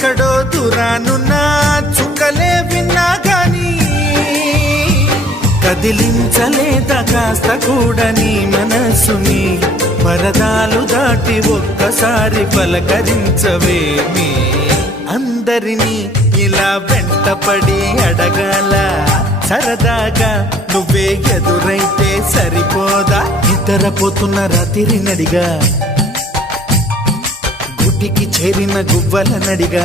ఎక్కడో దూరానున్నా చుక్కలే విన్నా గాని కదిలించలేదా కాస్త కూడా నీ మనసుని పరదాలు దాటి ఒక్కసారి పలకరించవేమి అందరినీ ఇలా వెంటపడి అడగాల సరదాగా నువ్వే ఎదురైతే సరిపోదా నిద్రపోతున్న రాత్రి నడిగా గుడ్డికి చేరిన గువ్వల నడిగా